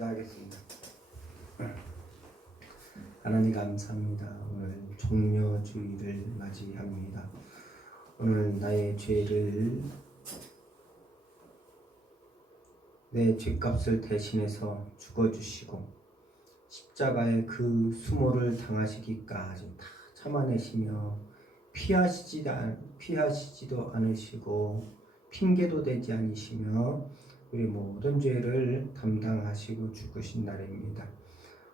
기도하겠습니다. 하나님 감사합니다. 오늘 종려주일을 맞이합니다. 오늘 나의 죄를 내 죄값을 대신해서 죽어주시고 십자가의 그 수모를 당하시기까지 다 참아내시며 피하시지도 않으시고 핑계도 되지 않으시며 우리 모든 죄를 담당하시고 죽으신 날입니다.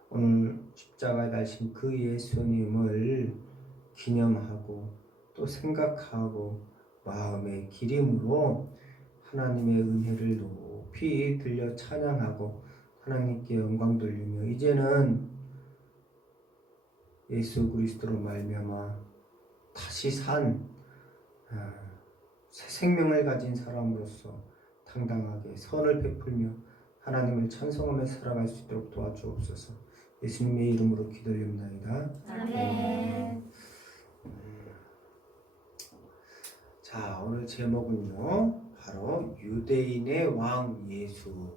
오늘 십자가에 달신 그 예수님을 기념하고 또 생각하고 마음의 기림으로 하나님의 은혜를 높이 들려 찬양하고 하나님께 영광 돌리며 이제는 예수 그리스도로 말미암아 다시 산 새 생명을 가진 사람으로서 당당하게 선을 베풀며 하나님을 찬송하며 살아갈 수 있도록 도와주옵소서. 예수님의 이름으로 기도드립니다. 아멘. 자, 오늘 제목은요, 바로 유대인의 왕 예수.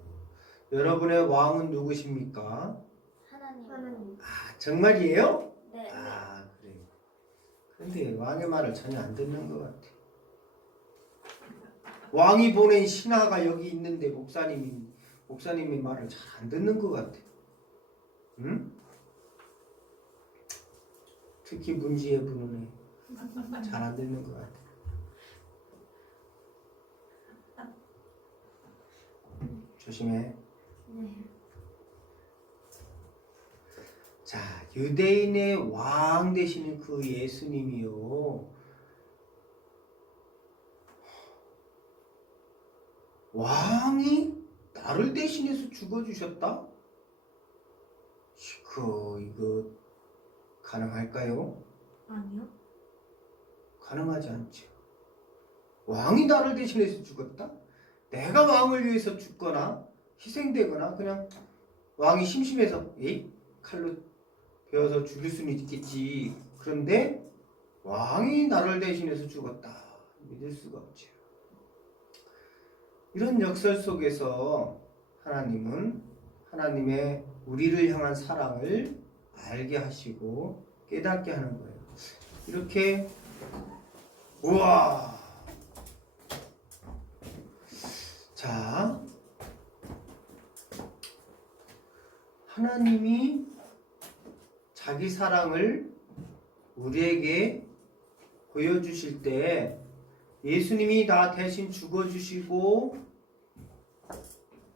여러분의 왕은 누구십니까? 하나님. 아, 정말이에요? 네. 아, 그래요. 그런데 왕의 말을 전혀 안 듣는 것 같아. 왕이 보낸 신하가 여기 있는데 목사님이 말을 잘 안 듣는 것 같아. 응? 특히 문지혜 부는 애 잘 안 듣는 것 같아. 조심해. 네. 자, 유대인의 왕 되시는 그 예수님이요. 왕이 나를 대신해서 죽어주셨다? 이거 가능할까요? 아니요. 가능하지 않죠. 왕이 나를 대신해서 죽었다? 내가 왕을 위해서 죽거나 희생되거나 그냥 왕이 심심해서 칼로 베어서 죽일 수는 있겠지. 그런데 왕이 나를 대신해서 죽었다. 믿을 수가 없죠. 이런 역설 속에서 하나님은 하나님의 우리를 향한 사랑을 알게 하시고 깨닫게 하는 거예요. 이렇게 우와. 자, 하나님이 자기 사랑을 우리에게 보여주실 때 예수님이 나 대신 죽어주시고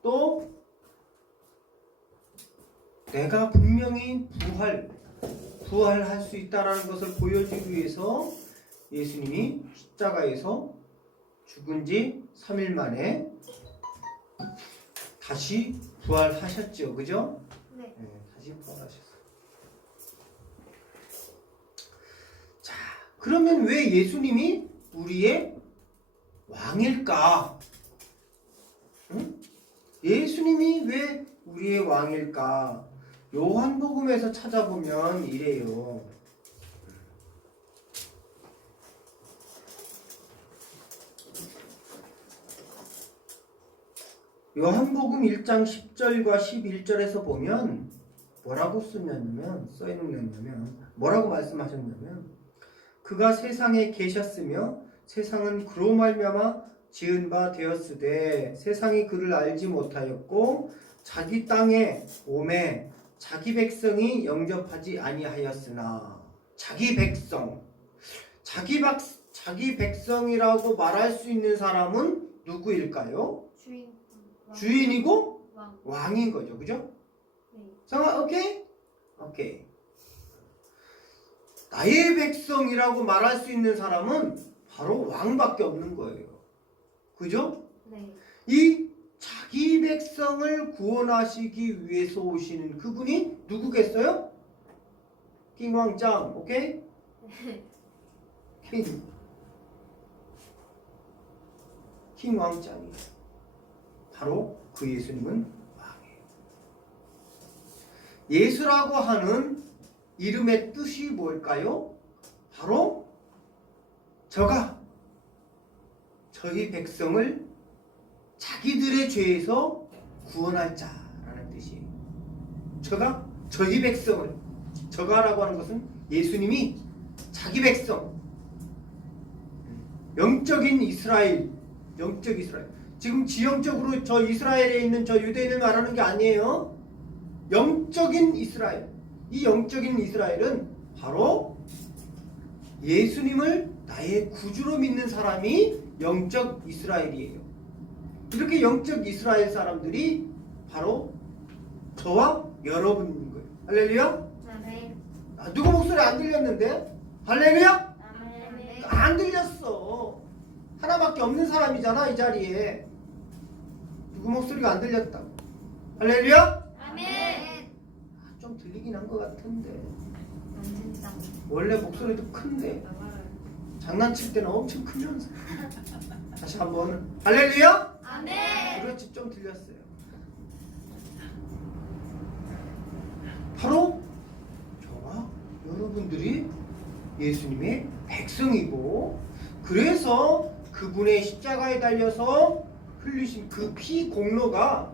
또 내가 분명히 부활할 수 있다는 것을 보여주기 위해서 예수님이 십자가에서 죽은 지 3일 만에 다시 부활하셨죠. 그죠? 네. 다시 부활하셨어요. 자, 그러면 왜 예수님이 우리의 왕일까? 응? 예수님이 왜 우리의 왕일까? 요한복음에서 찾아보면 이래요. 요한복음 1장 10절과 11절에서 보면 뭐라고 써있냐면 뭐라고 말씀하셨냐면 그가 세상에 계셨으며 세상은 그로 말미암아 지은 바 되었으되 세상이 그를 알지 못하였고 자기 땅에 오매 자기 백성이 영접하지 아니하였으나 자기 백성이라고 말할 수 있는 사람은 누구일까요? 주인이고 왕인 거죠. 그죠? 네. 성아 오케이? 오케이. 나의 백성이라고 말할 수 있는 사람은 바로 왕밖에 없는 거예요. 그죠? 네. 이 자기 백성을 구원하시기 위해서 오시는 그분이 누구겠어요? 킹왕짱, 오케이? 킹왕짱이에요. 바로 그 예수님은 왕이에요. 예수라고 하는 이름의 뜻이 뭘까요? 바로 저가 저희 백성을 자기들의 죄에서 구원할 자라는 뜻이에요. 저가 저희 백성을, 저가라고 하는 것은 예수님이 자기 백성, 영적인 이스라엘, 영적 이스라엘. 지금 지형적으로 저 이스라엘에 있는 저 유대인을 말하는 게 아니에요. 영적인 이스라엘. 이 영적인 이스라엘은 바로 예수님을 나의 구주로 믿는 사람이 영적 이스라엘이에요. 이렇게 영적 이스라엘 사람들이 바로 저와 여러분인 거예요. 할렐루야? 아멘. 누구 목소리 안 들렸는데? 할렐루야? 아멘. 안 들렸어. 하나밖에 없는 사람이잖아, 이 자리에. 누구 목소리가 안 들렸다. 할렐루야? 아멘. 좀 들리긴 한 것 같은데. 완전히 원래 목소리도 큰데 장난칠 때는 엄청 크면서. 다시 한번 할렐루야? 아멘. 그렇지, 좀 들렸어요. 바로 저와 여러분들이 예수님의 백성이고, 그래서 그분의 십자가에 달려서 흘리신 그 피 공로가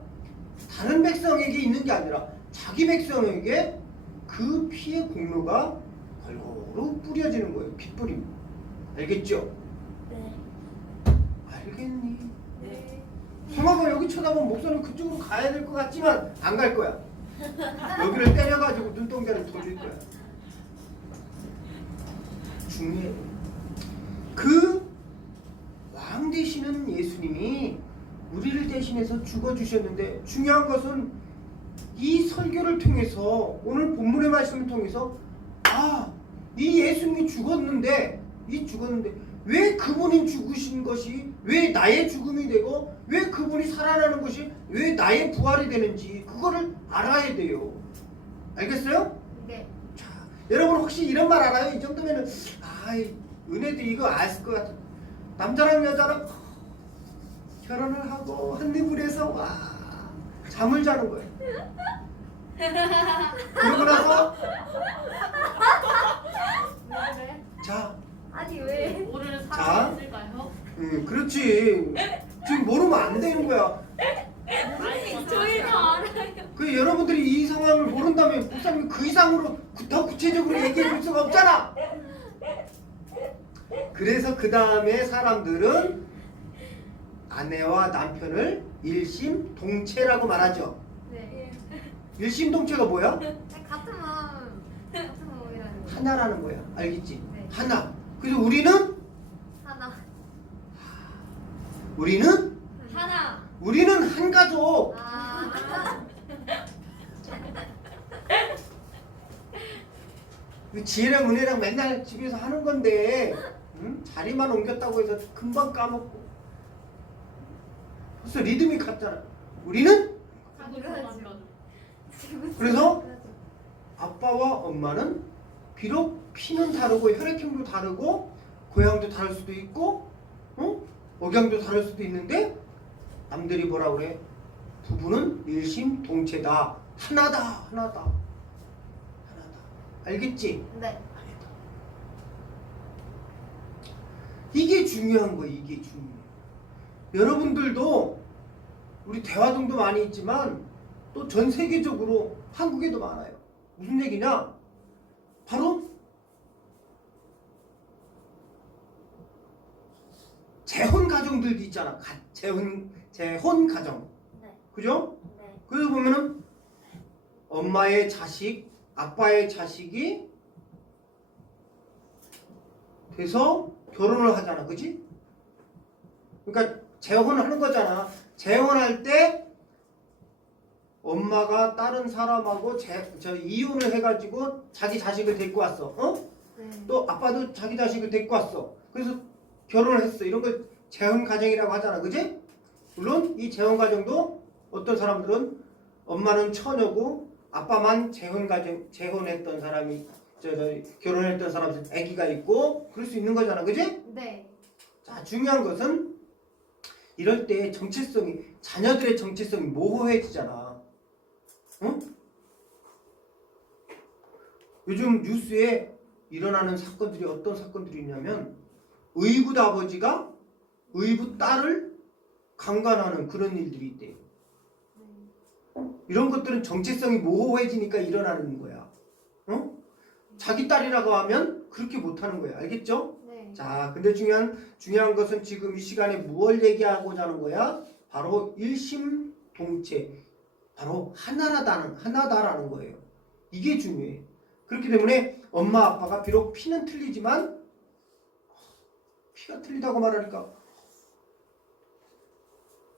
다른 백성에게 있는 게 아니라 자기 백성에게 그 피의 공로가 골고루 뿌려지는 거예요. 피 뿌림. 알겠죠? 네. 알겠니? 네. 성화가 여기 쳐다보면 목소리는 그쪽으로 가야 될 것 같지만 안 갈 거야. 여기를 때려가지고 눈동자를 더 줄 거야. 중요해. 그 왕 되시는 예수님이 우리를 대신해서 죽어주셨는데, 중요한 것은 이 설교를 통해서, 오늘 본문의 말씀을 통해서, 이 예수님이 죽었는데 왜 그분이 죽으신 것이 왜 나의 죽음이 되고, 왜 그분이 살아나는 것이 왜 나의 부활이 되는지 그거를 알아야 돼요. 알겠어요? 네. 자, 여러분 혹시 이런 말 알아요? 이 정도면은 은혜도 이거 알을 것 같아. 남자랑 여자랑 결혼을 하고 한입을해서 잠을 자는 거예요. 그러고 나서 왜? 자, 아니 왜? 오늘 자. 사랑했을까요? 그렇지. 지금 모르면 안 되는 거야. 아니, 저희도 알아요. 그 여러분들이 이 상황을 모른다면 목사님이 그 이상으로 더 구체적으로 얘기해 줄 수가 없잖아. 그래서 그 다음에 사람들은 아내와 남편을 일심동체라고 말하죠. 네. 일심동체가 뭐야? 같은 마음이라는 거. 하나라는 거야. 알겠지? 네. 하나. 그래서 우리는 하나. 우리는 한 가족. 그 지혜랑 은혜랑 맨날 집에서 하는 건데, 자리만 옮겼다고 해서 금방 까먹고. 벌써 리듬이 갔잖아. 우리는 그래서 아빠와 엄마는 비록 피는 다르고 혈액형도 다르고 고향도 다를 수도 있고 억양도 다를 수도 있는데, 남들이 뭐라 그래? 부부는 일심동체다. 하나다. 알겠지? 네. 아니다. 이게 중요한 거예요. 이게 중요해. 여러분들도 우리 대화동도 많이 있지만 또 전 세계적으로 한국에도 많아요. 무슨 얘기냐? 바로 재혼 가정들도 있잖아. 재혼 가정. 네. 그죠? 네. 그래서 보면은 엄마의 자식, 아빠의 자식이 돼서 결혼을 하잖아. 그지? 그러니까 재혼을 하는 거잖아. 재혼할 때 엄마가 다른 사람하고 이혼을 해가지고 자기 자식을 데리고 왔어. 네. 또 아빠도 자기 자식을 데리고 왔어. 그래서 결혼을 했어. 이런 걸 재혼 가정이라고 하잖아. 그지? 물론 이 재혼 가정도 어떤 사람들은 엄마는 처녀고 아빠만 재혼했던 사람이 결혼했던 사람 아기가 있고 그럴 수 있는 거잖아. 그지? 네. 자, 중요한 것은 이럴 때 자녀들의 정체성이 모호해지잖아. 응? 요즘 뉴스에 일어나는 사건들이 어떤 사건들이 있냐면 의붓 아버지가 의붓 딸을 강간하는 그런 일들이 있대요. 이런 것들은 정체성이 모호해지니까 일어나는 거야. 어? 자기 딸이라고 하면 그렇게 못하는 거야. 알겠죠? 네. 자, 근데 중요한 것은 지금 이 시간에 무엇을 얘기하고자 하는 거야? 바로 일심동체. 바로 하나다라는 거예요. 이게 중요해. 그렇기 때문에 엄마 아빠가 비록 피는 틀리지만 피가 틀리다고 말하니까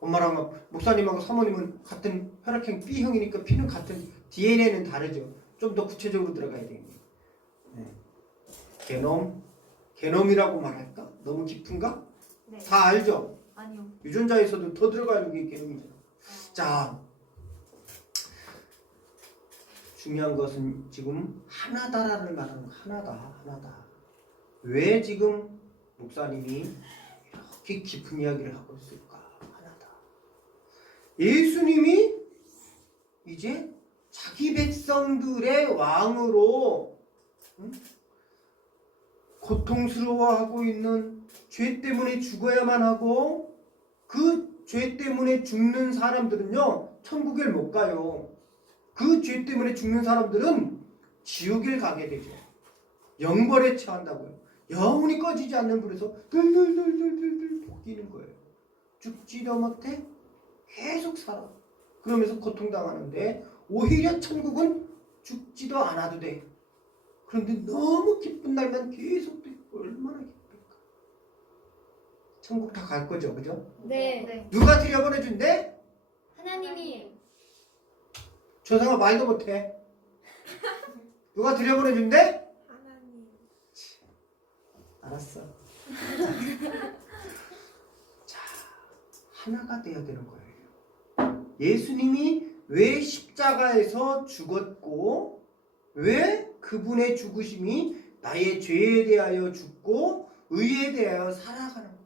엄마랑 목사님하고 사모님은 같은 혈액형 B형이니까 피는 같은 DNA는 다르죠. 좀 더 구체적으로 들어가야 되겠네요. 네. 게놈이라고 말할까? 너무 깊은가? 네. 다 알죠? 아니요. 유전자에서도 더 들어가는 게 게놈이죠. 자, 중요한 것은 지금 하나다라를 말하는 거. 하나다. 왜 지금 목사님이 이렇게 깊은 이야기를 하고 있을까? 하나다. 예수님이 이제 자기 백성들의 왕으로 고통스러워하고 있는 죄 때문에 죽어야만 하고 그 죄 때문에 죽는 사람들은요 천국에 못 가요. 그 죄 때문에 죽는 사람들은 지옥에 가게 되죠. 영벌에 처한다고요. 영혼이 꺼지지 않는 불에서 들들들들들들 볶이는 거예요. 죽지도 못해 계속 살아. 그러면서 고통당하는데 오히려 천국은 죽지도 않아도 돼. 그런데 너무 기쁜 날만 계속 돼. 얼마나 기쁠까. 천국 다 갈 거죠, 그죠? 네. 네. 누가 들여보내준대? 하나님이 조상아 말도 못해. 누가 들여보내준대? 하나님. 알았어. 자, 하나가 돼야 되는 거예요. 예수님이 왜 십자가에서 죽었고 왜 그분의 죽으심이 나의 죄에 대하여 죽고 의에 대하여 살아가는 거예요.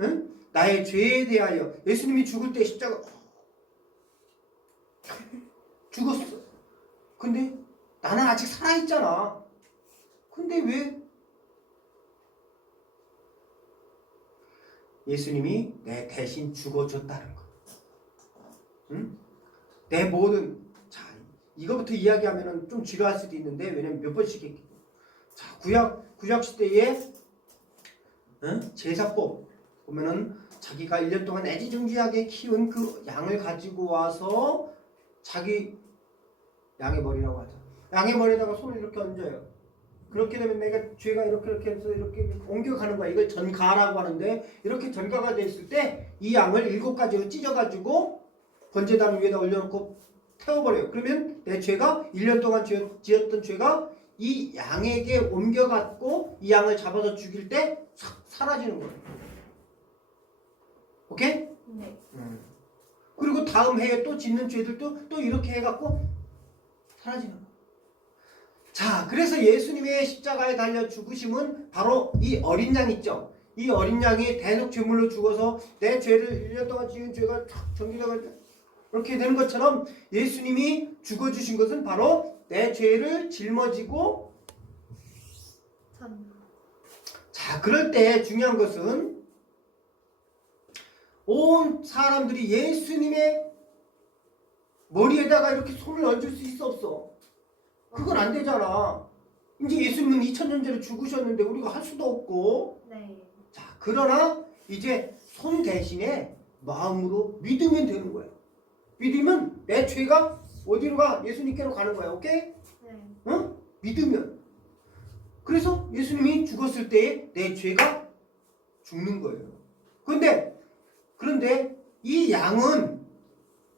응? 나의 죄에 대하여 예수님이 죽을 때 십자가 죽었어. 근데 나는 아직 살아있잖아. 근데 왜 예수님이 내 대신 죽어줬다는 거. 응? 내 모든 자 이거부터 이야기하면은 좀 지루할 수도 있는데 왜냐면 몇 번씩 했기 때문에. 자 구약 시대에 제사법 보면은 자기가 1년 동안 애지중지하게 키운 그 양을 가지고 와서 자기 양의 머리라고 하죠. 양의 머리에다가 손을 이렇게 얹어요. 그렇게 되면 내가 죄가 이렇게 해서 이렇게 옮겨가는 거야. 이걸 전가라고 하는데 이렇게 전가가 됐을 때 이 양을 7가지로 찢어가지고 번제단 위에다 올려놓고 태워버려요. 그러면 내 죄가 1년 동안 지었던 죄가 이 양에게 옮겨갔고 이 양을 잡아서 죽일 때 싹 사라지는 거예요. 오케이? 네. 그리고 다음 해에 또 짓는 죄들도 또 이렇게 해갖고 사라지는 거예요. 자, 그래서 예수님의 십자가에 달려 죽으심은 바로 이 어린 양 있죠. 이 어린 양이 대속 제물로 죽어서 내 죄를 1년 동안 지은 죄가 탁 정리되고 이렇게 되는 것처럼 예수님이 죽어주신 것은 바로 내 죄를 짊어지고 자, 그럴 때 중요한 것은 온 사람들이 예수님의 머리에다가 이렇게 손을 얹을 수 있어 없어? 그건 안 되잖아. 이제 예수님은 2000년 전에 죽으셨는데 우리가 할 수도 없고. 네. 자, 그러나 이제 손 대신에 마음으로 믿으면 되는 거야. 믿으면 내 죄가 어디로 가? 예수님께로 가는 거야. 오케이? 네. 응? 믿으면. 그래서 예수님이 죽었을 때에 내 죄가 죽는 거예요. 그런데 이 양은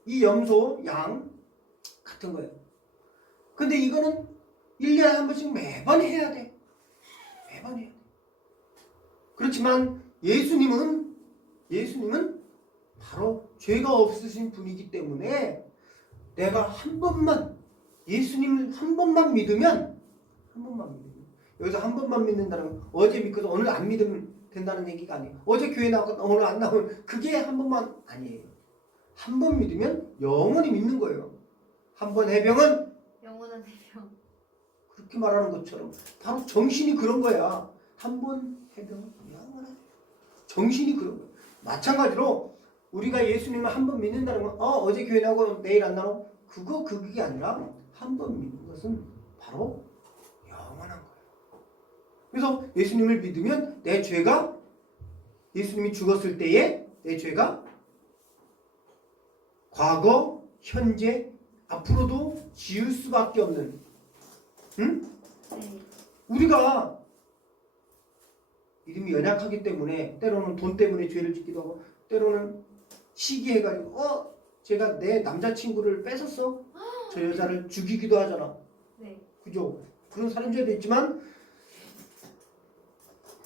이 염소 양 같은 거예요. 근데 이거는 1년에 한 번씩 매번 해야 돼. 매번 해야 돼. 그렇지만 예수님은 바로 죄가 없으신 분이기 때문에 내가 한 번만 예수님을 한 번만 믿으면 여기서 한 번만 믿는다는 건 어제 믿고서 오늘 안 믿으면 된다는 얘기가 아니에요. 어제 교회 나왔고 오늘 안 나오면 그게 한 번만 아니에요. 한 번 믿으면 영원히 믿는 거예요. 한 번 해병은 영원한 해병. 그렇게 말하는 것처럼 바로 정신이 그런 거야. 한 번 해병은 영원한 정신이 그런 거야. 마찬가지로 우리가 예수님을 한 번 믿는다는 건 어제 교회 나오고 내일 안 나오? 그게 아니라 한 번 믿는 것은 바로 영원한 거예요. 그래서 예수님을 믿으면 내 죄가 예수님이 죽었을 때에 내 죄가 과거, 현재, 앞으로도 지을 수밖에 없는 응? 네. 우리가 믿음이 연약하기 때문에 때로는 돈 때문에 죄를 짓기도 하고 때로는 시기해가지고 제가 내 남자친구를 뺏었어? 저 여자를 죽이기도 하잖아. 네. 그죠? 그런 살인죄도 있지만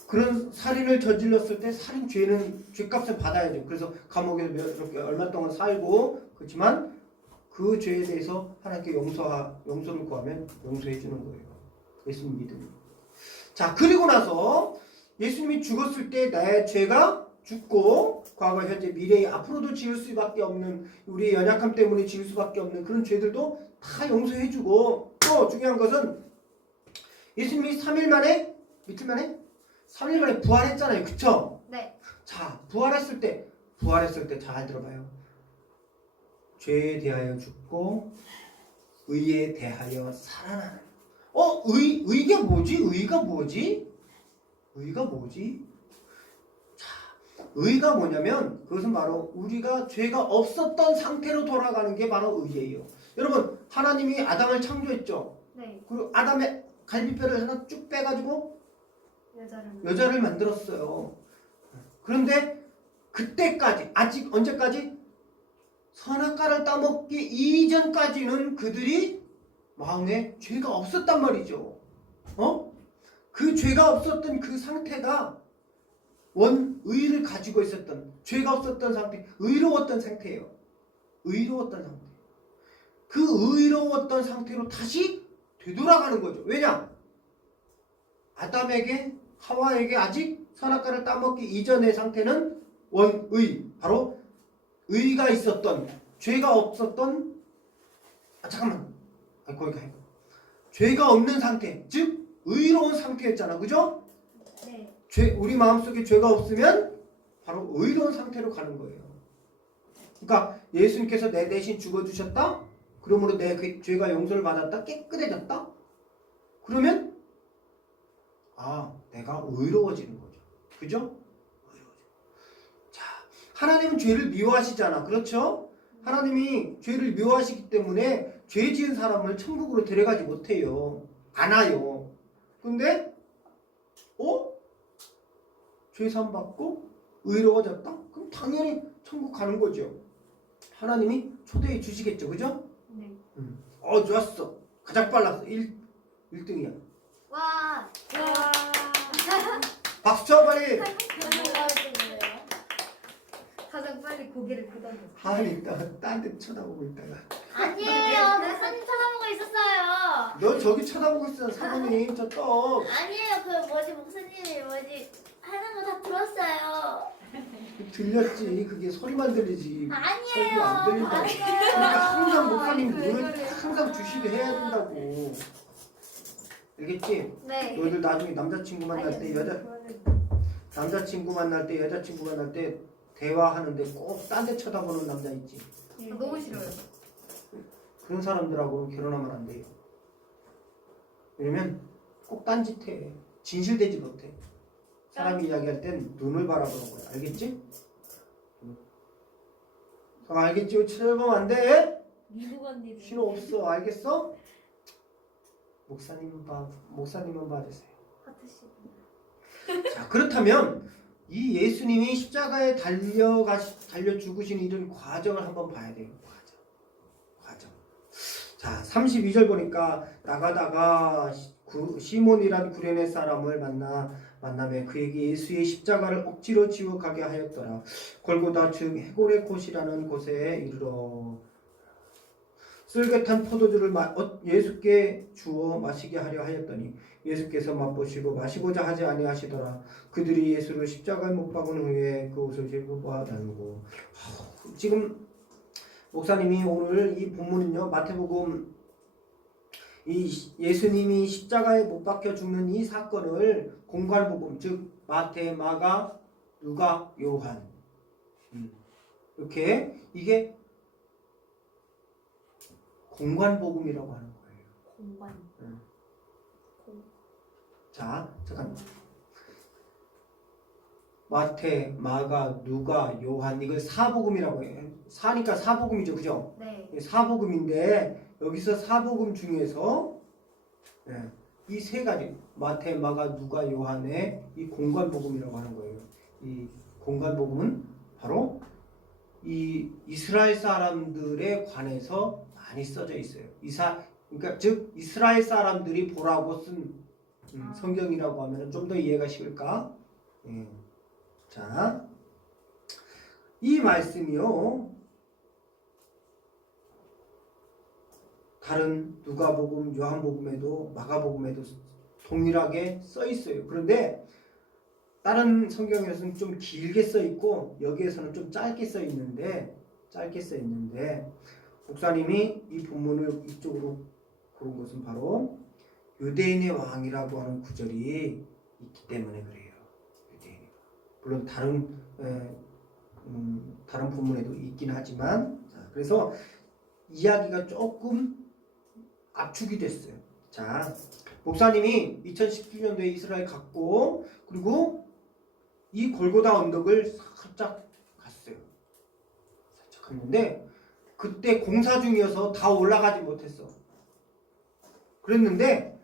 그런 살인을 저질렀을 때 살인죄는 죄값을 받아야죠. 그래서 감옥에서 이렇게 얼마 동안 살고 그렇지만 그 죄에 대해서 하나님께 용서를 구하면 용서해 주는 거예요. 예수님 믿음. 자, 그리고 나서 예수님이 죽었을 때 나의 죄가 죽고 과거, 현재, 미래, 앞으로도 지을 수밖에 없는 우리의 연약함 때문에 지을 수밖에 없는 그런 죄들도 다 용서해 주고 또 중요한 것은 예수님이 3일 만에 이틀 만에 3일 만에 부활했잖아요. 그쵸? 네. 자, 부활했을 때 잘 들어봐요. 죄에 대하여 죽고 의에 대하여 살아나는. 의가 뭐지? 의가 뭐지? 자, 의가 뭐냐면 그것은 바로 우리가 죄가 없었던 상태로 돌아가는 게 바로 의예요. 여러분, 하나님이 아담을 창조했죠. 네. 그리고 아담의 갈비뼈를 하나 쭉 빼가지고 여자를 여자를 만들었어요. 그런데 그때까지 아직 언제까지? 선악과를 따먹기 이전까지는 그들이 마음에 죄가 없었단 말이죠. 그 죄가 없었던 그 상태가 원의를 가지고 있었던 죄가 없었던 상태, 의로웠던 상태예요. 의로웠던 상태. 그 의로웠던 상태로 다시 되돌아가는 거죠. 왜냐? 아담에게 하와에게 아직 선악과를 따먹기 이전의 상태는 원의, 바로 의가 있었던, 죄가 없었던, 거기 가요. 죄가 없는 상태, 즉 의로운 상태였잖아, 그죠? 네. 우리 마음속에 죄가 없으면 바로 의로운 상태로 가는 거예요. 그러니까 예수님께서 내 대신 죽어주셨다? 그러므로 내 그 죄가 용서를 받았다? 깨끗해졌다? 그러면 내가 의로워지는 거죠. 그죠? 의로워져. 자, 하나님은 죄를 미워하시잖아. 그렇죠? 하나님이 죄를 미워하시기 때문에 죄 지은 사람을 천국으로 데려가지 못해요. 안 와요. 근데 죄 사함 받고 의로워졌다? 그럼 당연히 천국 가는 거죠. 하나님이 초대해 주시겠죠. 그죠? 네. 좋았어. 가장 빨랐어. 1등이야. 와. 박수 쳐 빨리. 가장 빨리 고개를 끄덕였어. 아니 딴 데 쳐다보고 있다가 아니에요. 목사님 쳐다보고 있었어요. 너 저기 쳐다보고 있어. 사모님 저 떡. 아니에요. 목사님이 하는 거 다 들었어요. 들렸지. 그게 소리만 들리지. 아니에요. 소리가 안 들린다고. 그러니까 항상 목사님 아니, 눈을 항상 주시게 해야 된다고. 알겠지? 네. 너희들 나중에 남자친구 만날 때 남자친구 만날 때 여자친구 만날 때 대화하는데 꼭 딴 데 쳐다보는 남자 있지. 너무 싫어요. 그런 사람들하고 결혼하면 안 돼요. 왜냐면 꼭 딴짓해. 진실되지 못해. 사람이 이야기할 땐 눈을 바라보는 거야. 알겠지? 알겠지? 쳐다보면 안 돼. 신호 없어. 알겠어? 목사님은 봐주세요. 자, 그렇다면 이 예수님이 십자가에 달려 죽으신 이런 과정을 한번 봐야 돼요. 과정. 자, 32절 보니까 나가다가 시몬이란 구레네 사람을 만나매 그에게 예수의 십자가를 억지로 지워 가게 하였더라. 골고다 즉 해골의 곳이라는 곳에 이르러 쓸개탄 포도주를 예수께 주어 마시게 하려 하였더니 예수께서 맛보시고 마시고자 하지 아니하시더라. 그들이 예수를 십자가에 못 박은 후에 그 옷을 제거하고 나누고. 지금 목사님이 오늘 이 본문은요, 마태복음 이 예수님이 십자가에 못 박혀 죽는 이 사건을 공괄복음, 즉 마태, 마가, 누가, 요한 이렇게 이게 공관복음이라고 하는 거예요. 공간. 자, 잠깐. 마태, 마가, 누가, 요한 이걸 사복음이라고 해요. 사니까 사복음이죠, 그죠? 네. 사복음인데 여기서 사복음 중에서 이 세 가지 마태, 마가, 누가, 요한의 이 공관복음이라고 하는 거예요. 이 공관복음은 바로 이 이스라엘 사람들에 관해서 많이 써져 있어요. 그러니까 즉 이스라엘 사람들이 보라고 쓴 성경이라고 하면 좀 더 이해가 쉬울까? 자, 이 말씀이요. 다른 누가복음, 요한복음에도 마가복음에도 동일하게 써 있어요. 그런데 다른 성경에서는 좀 길게 써 있고 여기에서는 좀 짧게 써 있는데 목사님이 이 본문을 이쪽으로 고른 것은 바로 유대인의 왕이라고 하는 구절이 있기 때문에 그래요. 유대인. 물론 다른 본문에도 있긴 하지만 그래서 이야기가 조금 압축이 됐어요. 자, 목사님이 2017년도에 이스라엘 갔고 그리고 이 골고다 언덕을 살짝 갔어요. 살짝 갔는데 그때 공사 중이어서 다 올라가지 못했어. 그랬는데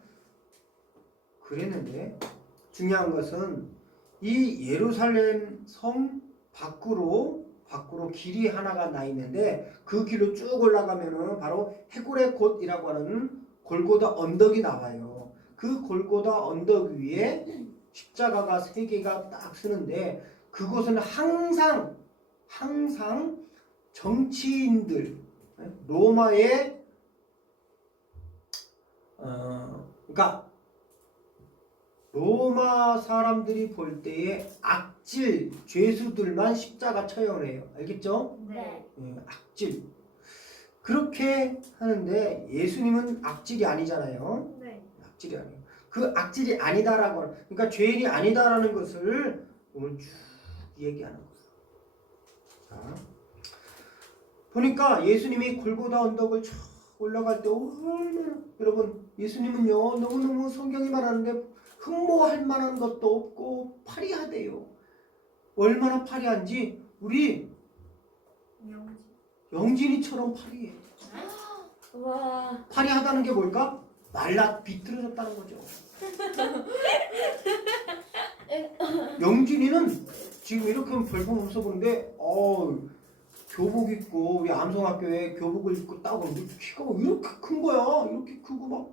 중요한 것은 이 예루살렘 성 밖으로 길이 하나가 나 있는데 그 길로 쭉 올라가면은 바로 해골의 곳이라고 하는 골고다 언덕이 나와요. 그 골고다 언덕 위에 십자가가 세 개가 딱 쓰는데 그곳은 항상 정치인들 로마의 그러니까 로마 사람들이 볼 때의 악질 죄수들만 십자가 처형을 해요. 알겠죠? 네. 악질. 그렇게 하는데 예수님은 악질이 아니잖아요. 네. 악질이 아니에요. 그 악질이 아니다라고 하는, 그러니까 죄인이 아니다라는 것을 오늘 쭉 얘기하는 거예요. 자, 보니까 예수님이 골고다 언덕을 쭉 올라갈 때 얼마나 여러분 예수님은요 너무너무 성경이 말하는데 흠모할 만한 것도 없고 파리하대요. 얼마나 파리한지 우리 영진이처럼 파리해. 와. 파리하다는 게 뭘까? 말라 비틀어졌다는 거죠. 영진이는 지금 이렇게 하면 별거 없어 보는데 교복 입고 우리 암송학교에 교복을 입고 딱 오는데 키가 이렇게 큰 거야. 이렇게 크고 막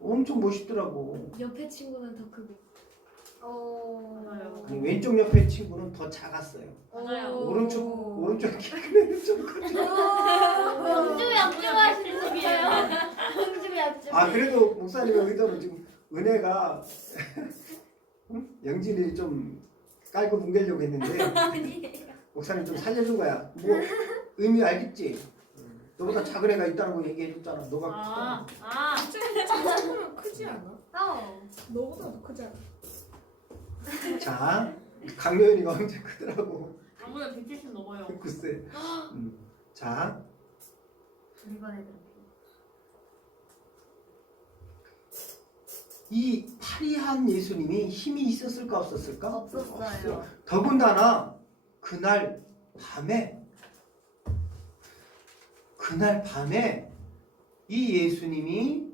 엄청 멋있더라고. 옆에 친구는 더 크고. 맞아요. 아니, 왼쪽 옆에 친구는 더 작았어요. 맞아요. 오른쪽 키 큰 애는 좀 크죠. 영주 약주하시는 집이에요. 영주 약주. 그래도 목사님의 의도는 지금 은혜가 영진이 좀 깔고 뭉개려고 했는데 목사님 좀 살려준 거야. 뭐 의미 알겠지? 너보다 작은 애가 있다는 거 얘기해줬잖아. 너가 조금 크지 않아? 너보다도 크지 않아? 크다. 자, 강요연이가 엄청 크더라고. 아무나 170 넘어요. 글쎄. 자, 일반 애들. 이 파리한 예수님이 힘이 있었을까 없었을까? 없었어요. 더군다나 그날 밤에 이 예수님이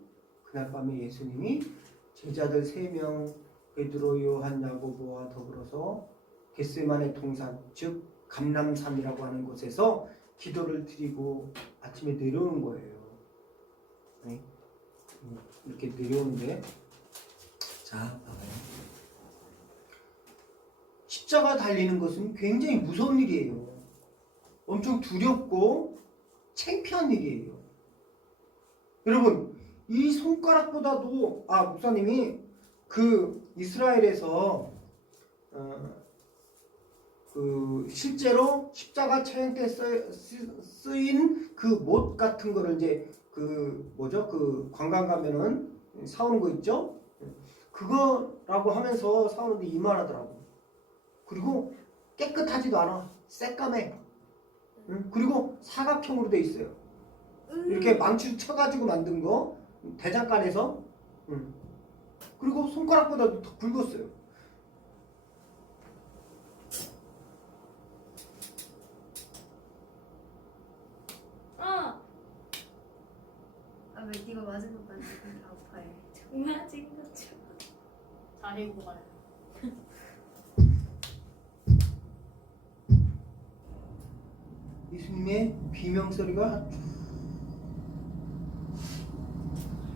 제자들 3명 베드로, 요한, 야고보와 더불어서 겟세마네 동산 즉 감람산이라고 하는 곳에서 기도를 드리고 아침에 내려오는 거예요. 네? 이렇게 내려오는데 자 봐봐요. 십자가 달리는 것은 굉장히 무서운 일이에요. 엄청 두렵고 창피한 일이에요. 여러분 이 손가락보다도 목사님이 그 이스라엘에서 그 실제로 십자가 처형 때 쓰인 그 못 같은 거를 이제 그 관광 가면은 사오는 거 있죠? 그거라고 하면서 사오는데 이만하더라고. 그리고 깨끗하지도 않아. 새까매. 응? 그리고 사각형으로 돼 있어요. 이렇게 망치 쳐가지고 만든 거 대장간에서. 응. 그리고 손가락보다도 더 굵었어요. 아, 왜 네가 맞은 것까지 그렇게 아파해? 맞은 것처럼. 잘해고 가요. 예수님의 비명소리가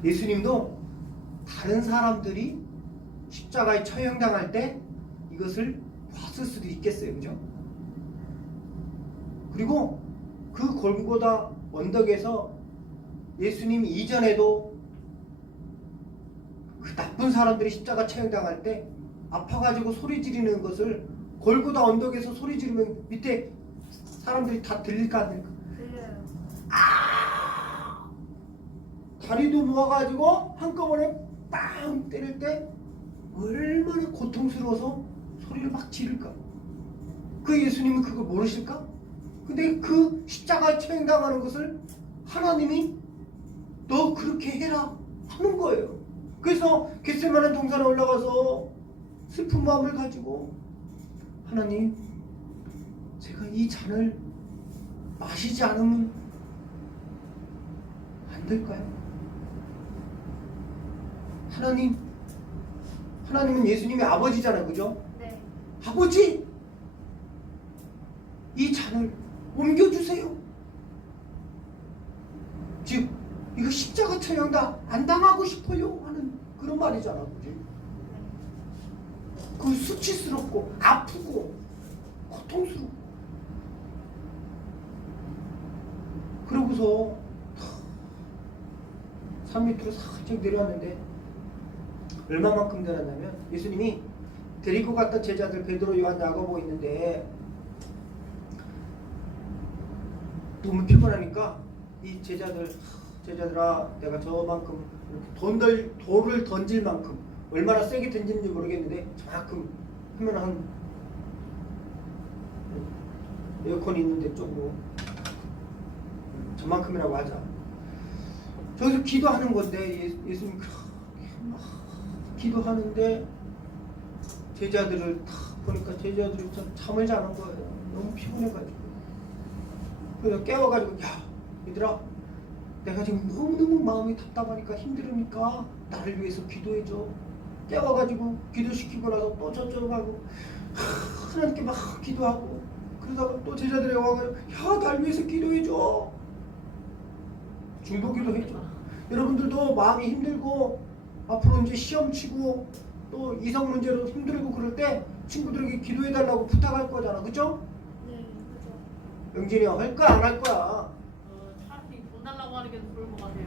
예수님도 다른 사람들이 십자가에 처형당할 때 이것을 봤을 수도 있겠어요. 그죠? 그리고 그 골고다 언덕에서 예수님 이전에도 그 나쁜 사람들이 십자가 처형당할 때 아파가지고 소리 지르는 것을 골고다 언덕에서 소리 지르면 밑에 사람들이 다 들릴까 안 들릴까? 들려요. 다리도 모아가지고 한꺼번에 빵 때릴 때 얼마나 고통스러워서 소리를 막 지를까? 그 예수님은 그걸 모르실까? 근데 그 십자가에 처형당하는 것을 하나님이 너 그렇게 해라 하는 거예요. 그래서 겟세마네 동산에 올라가서 슬픈 마음을 가지고 하나님, 제가 이 잔을 마시지 않으면 안 될까요? 하나님은 예수님의 아버지잖아요. 그죠? 네. 아버지, 이 잔을 옮겨주세요. 즉 이거 십자가 처형 안 당하고 싶어요 하는 그런 말이잖아. 그지? 그 수치스럽고 아프고 고통스럽고 그러고서 산 밑으로 살짝 내려왔는데 얼마만큼 내려왔냐면 예수님이 데리고 갔던 제자들 베드로, 요한, 야고보 있는데 너무 피곤하니까 이 제자들아, 내가 저만큼 돌을 던질 만큼 얼마나 세게 던지는지 모르겠는데 저만큼 하면 한 에어컨 있는데 쪽으로 저만큼이라고 하자. 저기서 기도하는 건데 예수님 막 기도하는데 제자들을 딱 보니까 제자들이 잠을 자는 거예요. 너무 피곤해가지고. 그래서 깨워가지고 야 얘들아, 내가 지금 너무너무 마음이 답답하니까 힘들으니까 나를 위해서 기도해줘. 깨워가지고 기도시키고 나서 또 저쪽 가고 하나님께 막 기도하고 그러다가 또 제자들이 와가지고 야 날 위해서 기도해줘. 중보기도 해줘. 여러분들도 마음이 힘들고 앞으로 이제 시험 치고 또 이성 문제로 힘들고 그럴 때 친구들에게 기도해달라고 부탁할 거잖아. 그죠? 네, 그죠. 영진이 형 할 거야 안 할 거야? 차라리 돈 달라고 하는 게 더 좋을 것 같아요.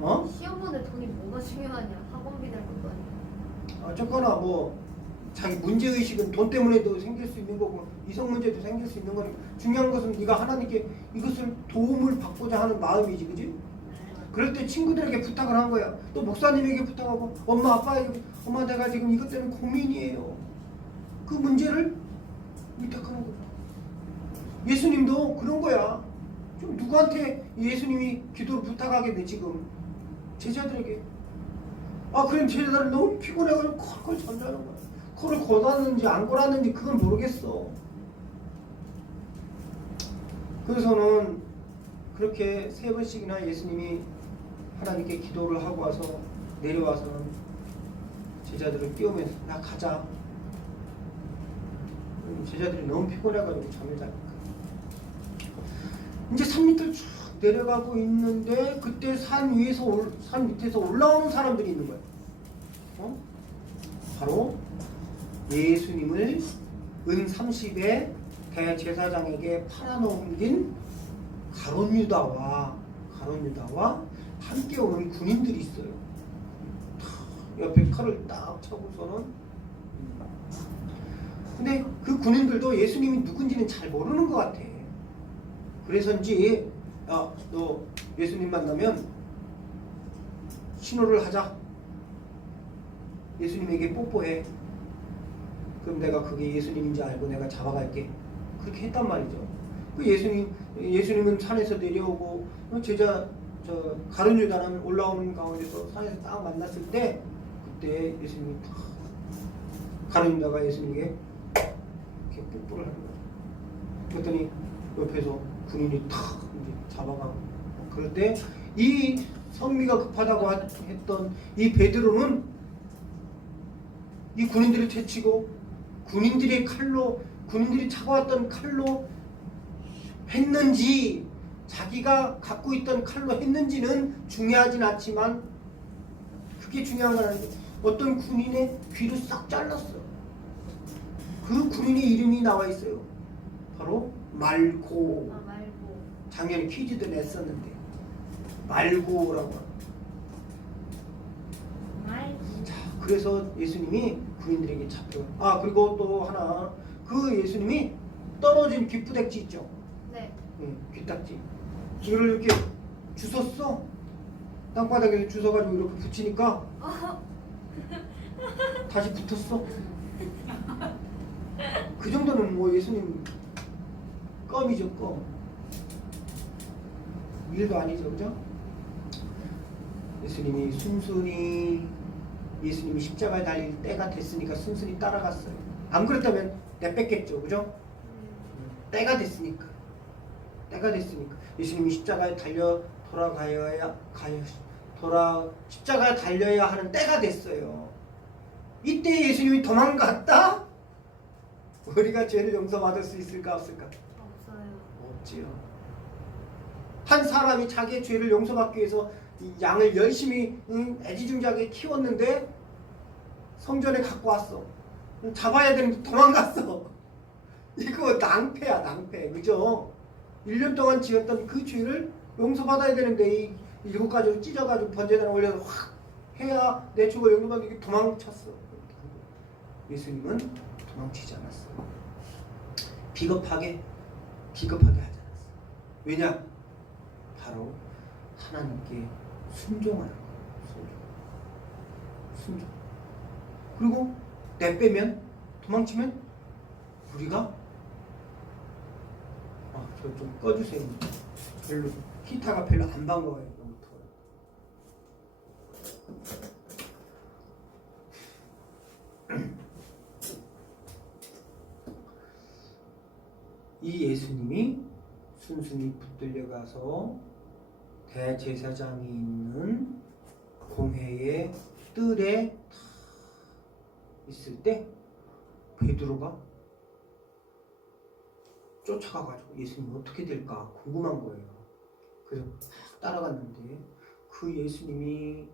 어? 시험 보는데 돈이 뭐가 중요하냐? 학원비 낼 것도 아니고. 어쨌거나 뭐 자기 문제의식은 돈 때문에도 생길 수 있는 거고 이성 문제도 생길 수 있는 거니까 중요한 것은 네가 하나님께 이것을 도움을 받고자 하는 마음이지. 그지? 그럴 때 친구들에게 부탁을 한 거야. 또 목사님에게 부탁하고 엄마 아빠에게 엄마 내가 지금 이것 때문에 고민이에요. 그 문제를 부탁하는 거야. 예수님도 그런 거야. 좀 누구한테 예수님이 기도를 부탁하겠네 지금? 제자들에게. 아 그럼 제자들은 너무 피곤해가지고 콜콜 잠자는 거야. 코를 골았는지 안 골았는지 그건 모르겠어. 그래서는 그렇게 3번씩이나 예수님이 하나님께 기도를 하고 와서 내려와서는 제자들을 깨우면서 나 가자. 제자들이 너무 피곤해가지고 잠을 자니까 이제 산 밑을 쭉 내려가고 있는데 그때 산 밑에서 올라오는 사람들이 있는 거예요. 바로 예수님을 은 30에 대제사장에게 팔아넘긴 가룟 유다와 함께 오는 군인들이 있어요. 옆에 칼을 딱 차고서는 근데 그 군인들도 예수님이 누군지는 잘 모르는 것 같아. 그래서인지 야, 너 예수님 만나면 신호를 하자. 예수님에게 뽀뽀해. 그럼 내가 그게 예수님인지 알고 내가 잡아갈게. 그렇게 했단 말이죠. 그 예수님은 산에서 내려오고 제자 가룟 유다는 올라오는 가운데서 산에서 딱 만났을 때 그때 예수님이 딱 가룟 유다가 예수님에게 이렇게 뽀뽀를 하는 거예요. 그랬더니 옆에서 군인이 탁 이제 잡아가고 그럴 때 이 성미가 급하다고 했던 이 베드로는 이 군인들을 채치고 군인들이 차고왔던 칼로 했는지 자기가 갖고 있던 칼로 했는지는 중요하진 않지만 그게 중요한 건 아니고 어떤 군인의 귀를 싹 잘랐어. 그 군인의 이름이 나와 있어요. 바로 말고. 아 말고. 작년에 퀴즈도 냈었는데 말고라고. 자, 그래서 예수님이 군인들에게 잡혀. 그리고 또 하나 그 예수님이 떨어진 귀부닥지 있죠. 네. 귀딱지. 이걸 이렇게 주웠어. 땅바닥에 주워가지고 이렇게 붙이니까 다시 붙었어. 그 정도는 뭐 예수님 껌이죠, 껌. 일도 아니죠, 그죠? 예수님이 순순히 예수님이 십자가에 달릴 때가 됐으니까 순순히 따라갔어요. 안 그랬다면 내뺐겠죠, 그죠? 때가 됐으니까 예수님이 십자가에 십자가에 달려야 하는 때가 됐어요. 이때 예수님이 도망갔다? 우리가 죄를 용서받을 수 있을까 없을까? 없어요. 없지요. 한 사람이 자기의 죄를 용서받기 위해서 이 양을 열심히 애지중지하게 키웠는데 성전에 갖고 왔어. 잡아야 되는데 도망갔어. 이거 낭패야, 낭패. 그죠? 1년 동안 지었던 그 죄를 용서받아야 되는데 이 7가지로 찢어가지고 번제단에 올려서 확 해야 내 죄가 용서받기 도망쳤어. 예수님은 도망치지 않았어요. 비겁하게 하지 않았어요. 왜냐? 바로 하나님께 순종하는 거예요. 순종. 그리고 내빼면 도망치면 우리가 저 좀 꺼주세요. 별로 기타가 별로 안 반가워요. 너무 더워요. 이 예수님이 순순히 붙들려 가서 대제사장이 있는 공회의 뜰에 있을 때 베드로가 쫓아가가지고 예수님 어떻게 될까 궁금한 거예요. 그래서 따라갔는데 그 예수님이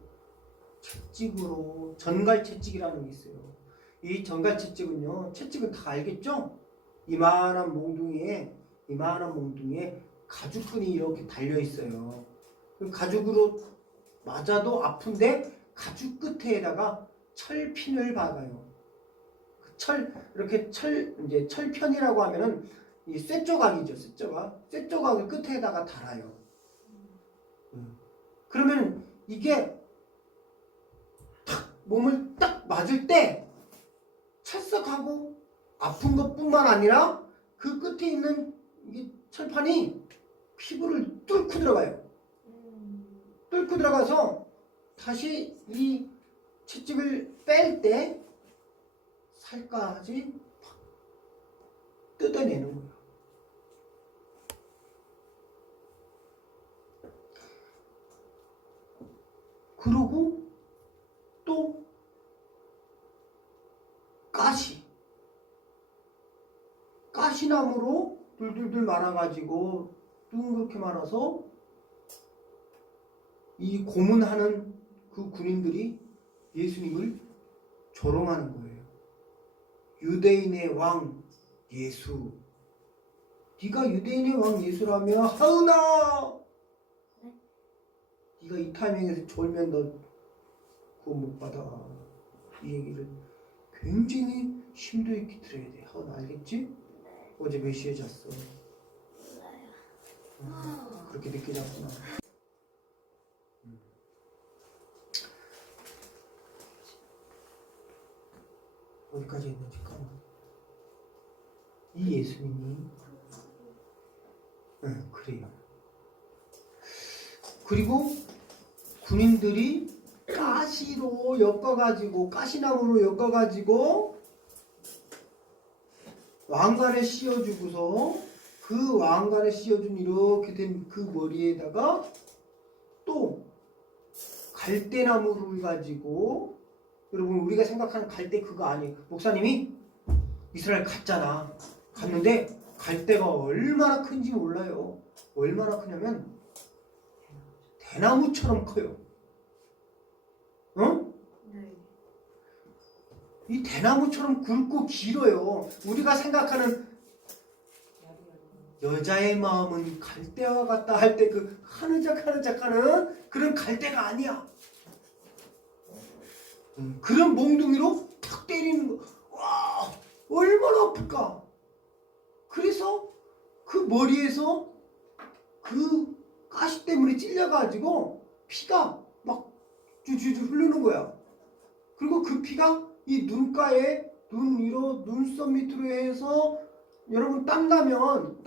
채찍으로 전갈채찍이라는 게 있어요. 이 전갈채찍은요, 채찍은 다 알겠죠? 이만한 몽둥이에 가죽끈이 이렇게 달려 있어요. 그 가죽으로 맞아도 아픈데 가죽 끝에다가 철핀을 박아요. 이렇게 이제 철편이라고 하면은 이 쇠조각이죠, 쇠조각을 끝에다가 달아요. 그러면 이게 탁 몸을 딱 맞을 때 찰싹하고 아픈 것뿐만 아니라 그 끝에 있는 이 철판이 피부를 뚫고 들어가요. 뚫고 들어가서 다시 이 채찍을 뺄 때 살까지 뜯어내는 거예요. 그리고 또 가시나무로 둘둘둘 말아가지고 둥그렇게 말아서 이 고문하는 그 군인들이 예수님을 조롱하는 거예요. 유대인의 왕 예수, 네가 유대인의 왕 예수라며 하으나 네가 이 타이밍에서 졸면 너 구원 못 받아. 이 얘기를 굉장히 심도 있게 들어야 돼. 하으나 알겠지? 어제 몇 시에 잤어? 그렇게 늦게 잤구나. 어디까지 했는지 까먹어. 이 예수님이 그리고 군인들이 가시로 엮어가지고 가시나무로 엮어가지고 왕관에 씌워주고서 그 왕관에 씌워준 이렇게 된 그 머리에다가 또 갈대나무를 가지고 여러분 우리가 생각하는 갈대 그거 아니에요. 목사님이 이스라엘 갔잖아. 갔는데 갈대가 얼마나 큰지 몰라요. 얼마나 크냐면 대나무처럼 커요. 어? 네. 이 대나무처럼 굵고 길어요. 우리가 생각하는 여자의 마음은 갈대와 같다 할 때 그 하느작하느작하는 그런 갈대가 아니야. 그런 몽둥이로 탁 때리는 거. 와, 얼마나 아플까. 그래서 그 머리에서 그 가시 때문에 찔려가지고 피가 막 주주주 흐르는 거야. 그리고 그 피가 이 눈가에 눈 위로 눈썹 밑으로 해서 여러분 땀나면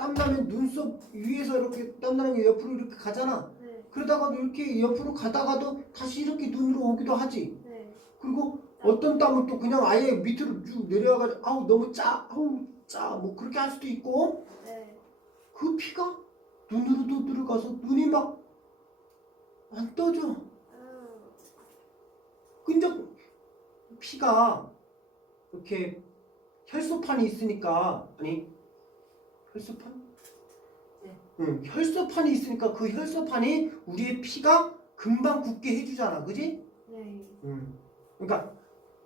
눈썹 위에서 이렇게 땀나는 게 옆으로 이렇게 가잖아. 네. 그러다가도 이렇게 옆으로 가다가도 다시 이렇게 눈으로 오기도 하지. 네. 그리고 어떤 땀은 또 그냥 아예 밑으로 쭉 내려와가지고 아우 너무 아우 짜 뭐 그렇게 할 수도 있고. 네. 그 피가 눈으로도 들어가서 눈이 막 안 떠져. 근데 피가 이렇게 혈소판이 있으니까 아니 혈소판? 네. 응, 혈소판이 있으니까 그 혈소판이 우리의 피가 금방 굳게 해주잖아, 그지? 네. 그러니까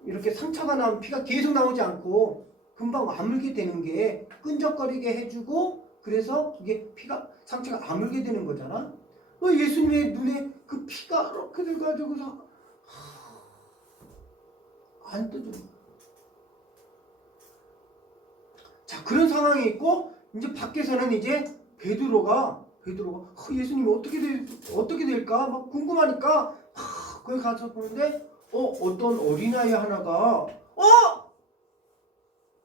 이렇게 상처가 나면 피가 계속 나오지 않고 금방 아물게 되는 게 끈적거리게 해주고 그래서 이게 피가 상처가 아물게 되는 거잖아. 예수님의 눈에 그 피가 이렇게 돼가지고서 안 떠져. 자, 그런 상황이 있고 이제 밖에서는 이제 베드로가 예수님이 어떻게 될까 막 궁금하니까 거기 가서 보는데 어떤 어린아이 하나가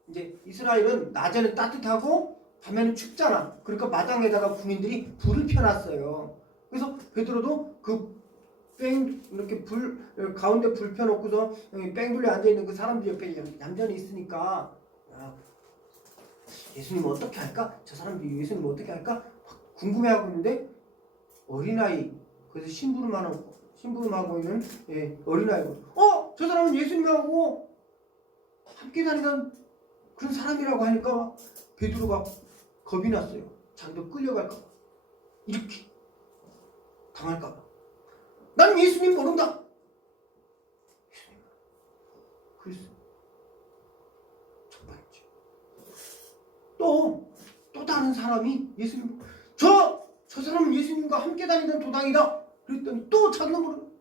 이제 이스라엘은 낮에는 따뜻하고 밤에는 춥잖아. 그러니까 마당에다가 군인들이 불을 펴놨어요. 그래서 베드로도 이렇게 가운데 불 펴놓고서 뺑 돌려 앉아있는 그 사람들 옆에 얌전히 있으니까 예수님 어떻게 할까? 저 사람들이 예수님 어떻게 할까? 막 궁금해하고 있는데 어린아이 그래서 심부름하고 있는 어린아이고 저 사람은 예수님하고 함께 다니던 그런 사람이라고 하니까 베드로가 겁이 났어요. 자기도 끌려갈까 봐 이렇게 당할까 봐 나는 예수님 모른다. 예수님 그랬어. 첫 번째 또 다른 사람이 예수님 저 사람은 예수님과 함께 다니던 도당이다. 그랬더니 또 자기가 모르는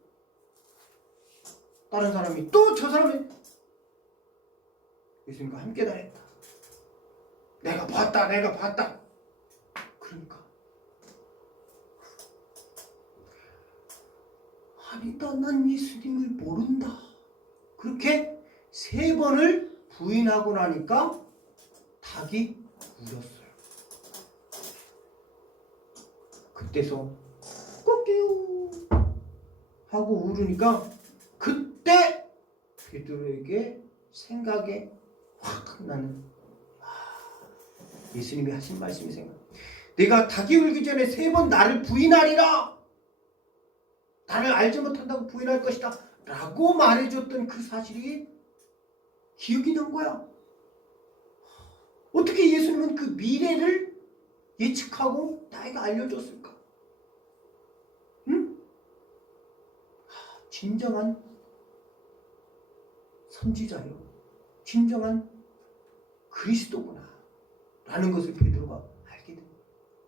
다른 사람이 또 저 사람이 예수님과 함께 다녔다. 내가 봤다. 그러니까 아니다, 난 예수님을 모른다. 그렇게 3번을 부인하고 나니까 닭이 울었어요. 그때서 꼬끼우 하고 울으니까 그때 베드로에게 생각에 확 나는 예수님이 하신 말씀이 생각. 내가 닭이 울기 전에 3번 나를 부인하리라. 나를 알지 못한다고 부인할 것이다 라고 말해줬던 그 사실이 기억이 난 거야. 어떻게 예수님은 그 미래를 예측하고 나에게 알려줬을까? 응? 진정한 선지자요. 진정한 그리스도구나 라는 것을 베드로가 알게 됩니다.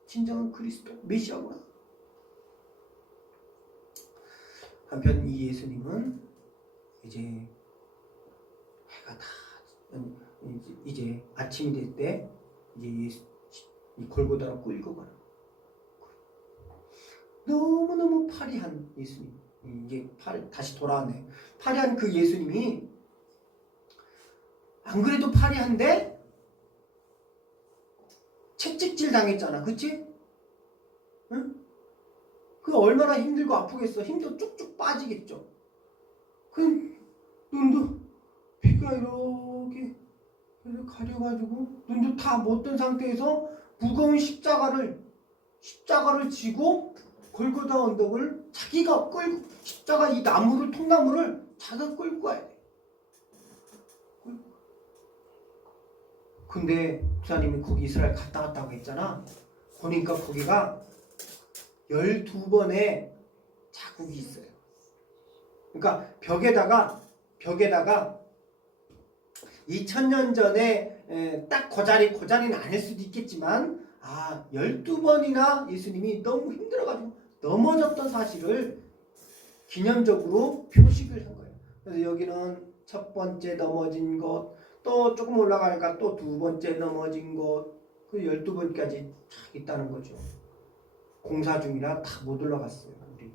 진정한 그리스도, 메시아구나. 한편 이 예수님은 이제 해가 다 이제 아침이 될 때 이제 이 골고다로 끌고 가는 너무너무 파리한 예수님. 이제 다시 돌아왔네. 파리한 그 예수님이 안 그래도 파리한데 채찍질 당했잖아. 그치? 응? 그 그러니까 얼마나 힘들고 아프겠어. 힘도 쭉쭉 빠지겠죠. 그 눈도 피가 이렇게 가려가지고 눈도 다 못 뜬 상태에서 무거운 십자가를 지고 골고다 언덕을 자기가 끌고 십자가 이 나무를 통나무를 자기가 끌고 가야 돼. 근데 목사님이 거기 이스라엘 갔다 왔다고 했잖아. 보니까 거기가 12번의 자국이 있어요. 그러니까 벽에다가 2000년 전에 딱 그 자리는 아닐 수도 있겠지만 12번이나 예수님이 너무 힘들어가지고 넘어졌던 사실을 기념적으로 표식을 한 거예요. 그래서 여기는 첫 번째 넘어진 것, 또 조금 올라가니까 또 두 번째 넘어진 것, 그 12번까지 쫙 있다는 거죠. 공사 중이라 다 못 올라갔어요. 우리.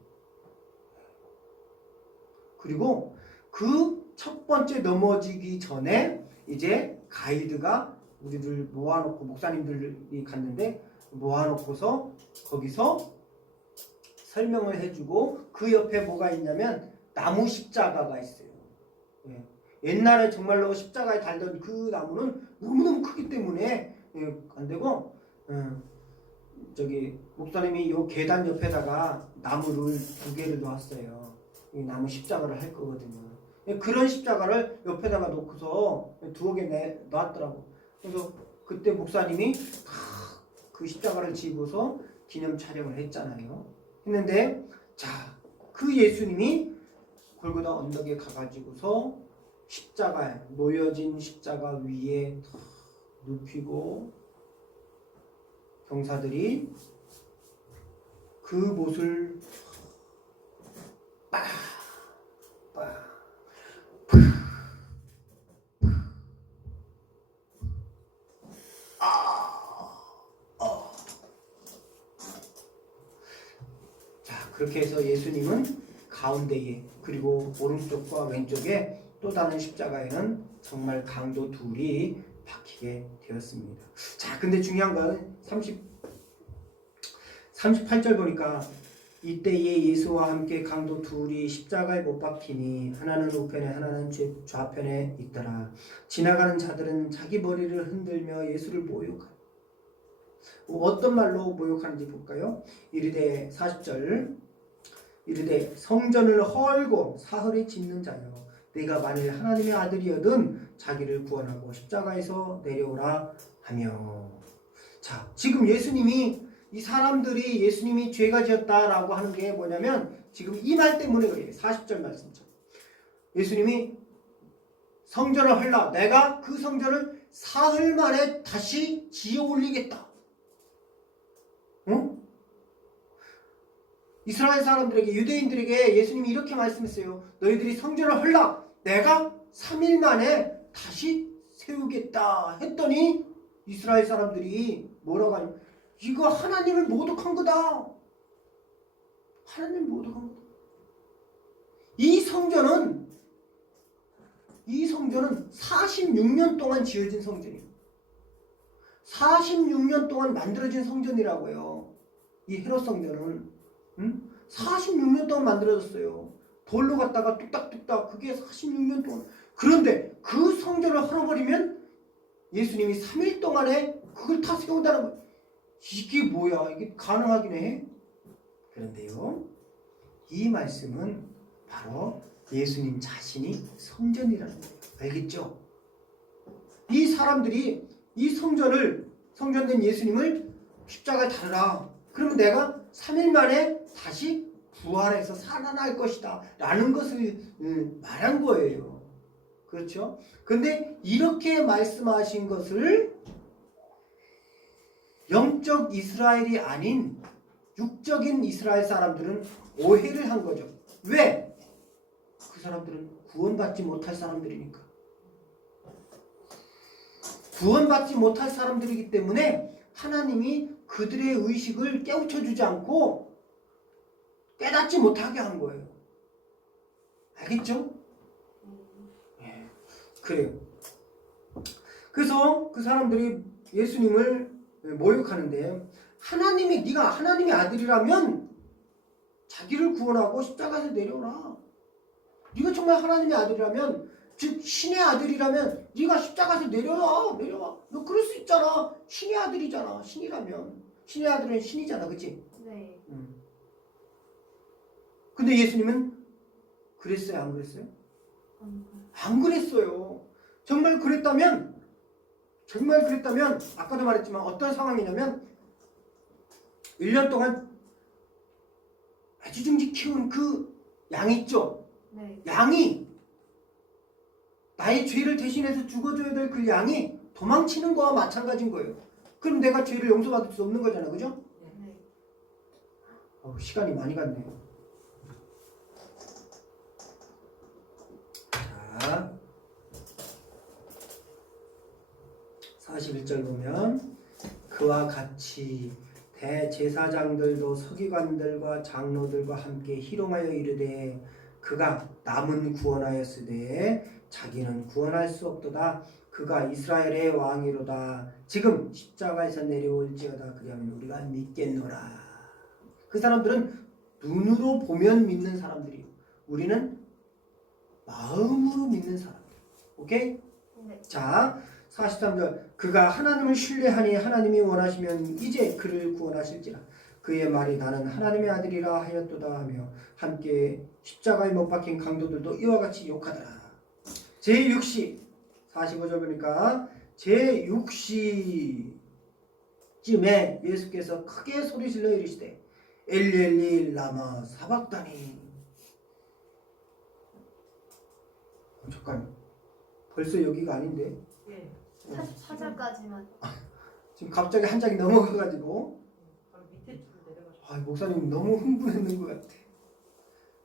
그리고 그 첫 번째 넘어지기 전에 이제 가이드가 우리들 모아놓고 목사님들이 갔는데 모아놓고서 거기서 설명을 해주고 그 옆에 뭐가 있냐면 나무 십자가가 있어요. 예. 옛날에 정말로 십자가에 달던 그 나무는 너무너무 크기 때문에 안 되고 저기 목사님이 요 계단 옆에다가 나무를 2개를 놓았어요. 이 나무 십자가를 할 거거든요. 그런 십자가를 옆에다가 놓고서 2개 놨더라고. 그래서 그때 목사님이 그 십자가를 지고서 기념 촬영을 했잖아요. 했는데 그 예수님이 골고다 언덕에 가가지고서 십자가에 놓여진 십자가 위에 눕히고 경사들이 그 못을 그렇게 해서 예수님은 가운데에 그리고 오른쪽과 왼쪽에 또 다른 십자가에는 정말 강도 둘이 박히게 되었습니다. 근데 중요한 건 38절 보니까 이때에 예수와 함께 강도 둘이 십자가에 못 박히니 하나는 우편에 하나는 좌편에 있더라. 지나가는 자들은 자기 머리를 흔들며 예수를 모욕하니 어떤 말로 모욕하는지 볼까요? 이르되 40절 이르되 성전을 헐고 사흘에 짓는 자여 네가 만일 하나님의 아들이여든 자기를 구원하고 십자가에서 내려오라 하며. 지금 예수님이 이 사람들이 예수님이 죄가 지었다라고 하는 게 뭐냐면 지금 이 말 때문에 그래요. 40절 말씀이죠. 예수님이 성전을 헐라 내가 그 성전을 사흘 만에 다시 지어 올리겠다. 응? 이스라엘 사람들에게 유대인들에게 예수님이 이렇게 말씀했어요. 너희들이 성전을 헐라 내가 3일 만에 다시 세우겠다 했더니 이스라엘 사람들이 뭐라고 하냐면 이거 하나님을 모독한 거다. 하나님을 모독한 거다. 이 성전은 46년 동안 지어진 성전이에요. 46년 동안 만들어진 성전이라고요. 이 헤롯 성전은 46년 동안 만들어졌어요. 돌로 갖다가 뚝딱뚝딱 그게 46년 동안. 그런데 그 성전을 헐어버리면 예수님이 3일 동안에 그걸 다 세운다는 거예요. 이게 뭐야? 이게 가능하긴 해? 그런데요, 이 말씀은 바로 예수님 자신이 성전이라는 거예요. 알겠죠? 이 사람들이 이 성전된 예수님을 십자가에 달아라. 그러면 내가 3일 만에 다시 부활해서 살아날 것이다 라는 것을 말한 거예요. 그렇죠? 근데 이렇게 말씀하신 것을 영적 이스라엘이 아닌 육적인 이스라엘 사람들은 오해를 한 거죠. 왜? 그 사람들은 구원받지 못할 사람들이니까. 구원받지 못할 사람들이기 때문에 하나님이 그들의 의식을 깨우쳐주지 않고 깨닫지 못하게 한 거예요. 알겠죠? 네. 그래요. 그래서 그 사람들이 예수님을 모욕하는데 네가 하나님의 아들이라면 자기를 구원하고 십자가에서 내려오라. 네가 정말 하나님의 아들이라면, 즉 신의 아들이라면 네가 십자가에서 내려와. 너 그럴 수 있잖아. 신의 아들이잖아. 신이라면. 신의 아들은 신이잖아. 그치? 네. 근데 예수님은 그랬어요? 안 그랬어요? 안 그랬어요. 정말 그랬다면 아까도 말했지만 어떤 상황이냐면 1년 동안 애지중지 키운 그 양 있죠? 네. 양이 나의 죄를 대신해서 죽어줘야 될 그 양이 도망치는 거와 마찬가지인 거예요. 그럼 내가 죄를 용서받을 수 없는 거잖아. 그죠? 네. 시간이 많이 갔네. 자, 41절 보면 그와 같이 대제사장들도 서기관들과 장로들과 함께 희롱하여 이르되 그가 남은 구원하였으되 자기는 구원할 수 없도다. 그가 이스라엘의 왕이로다. 지금 십자가에서 내려올지어다. 그리하면 우리가 믿겠노라. 그 사람들은 눈으로 보면 믿는 사람들이요. 우리는 마음으로 믿는 사람들. 오케이? 네. 자, 43절 그가 하나님을 신뢰하니 하나님이 원하시면 이제 그를 구원하실지라. 그의 말이 나는 하나님의 아들이라 하였도다 하며 함께 십자가에 못 박힌 강도들도 이와 같이 욕하더라. 제6시 45절 보니까 제6시쯤에 예수께서 크게 소리질러 이르시되 엘리 엘리 라마 사박다니. 잠깐 벌써 여기가 아닌데 예. 44절까지만. 지금 갑자기 한 장이 넘어가가지고 바로 밑에 줄 내려가지고. 목사님 너무 흥분했는 것 같아.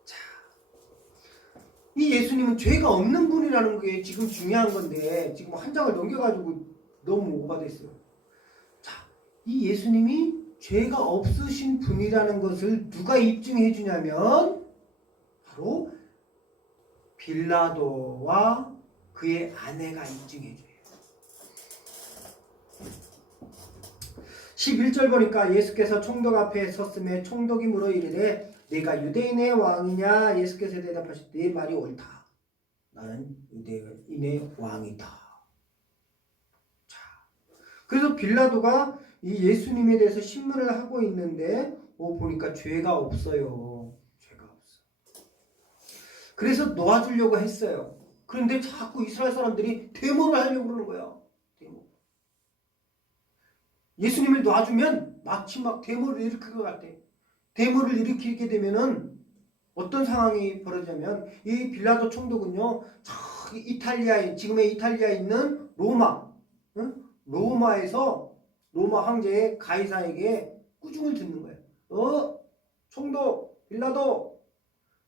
자, 이 예수님은 죄가 없는 분이라는 게 지금 중요한 건데 지금 한 장을 넘겨가지고 너무 오바됐어요. 자, 이 예수님이 죄가 없으신 분이라는 것을 누가 입증해 주냐면 바로 빌라도와 그의 아내가 입증해 줘요. 11절 보니까 예수께서 총독 앞에 섰음에 총독이 물어 이르되 네가 유대인의 왕이냐? 예수께서 대답하시되 네 말이 옳다. 나는 유대인의 왕이다. 자, 그래서 빌라도가 이 예수님에 대해서 신문을 하고 있는데 보니까 죄가 없어요. 죄가 없어. 그래서 놓아주려고 했어요. 그런데 자꾸 이스라엘 사람들이 데모를 하려고 그러는 거야. 데모. 예수님을 놔주면 마치 막 데모를 일으킬 것 같아. 데모를 일으키게 되면은 어떤 상황이 벌어지냐면 이 빌라도 총독은요, 저기 이탈리아에 지금의 이탈리아에 있는 로마, 로마에서 로마 황제의 가이사에게 꾸중을 듣는 거예요. 총독 빌라도,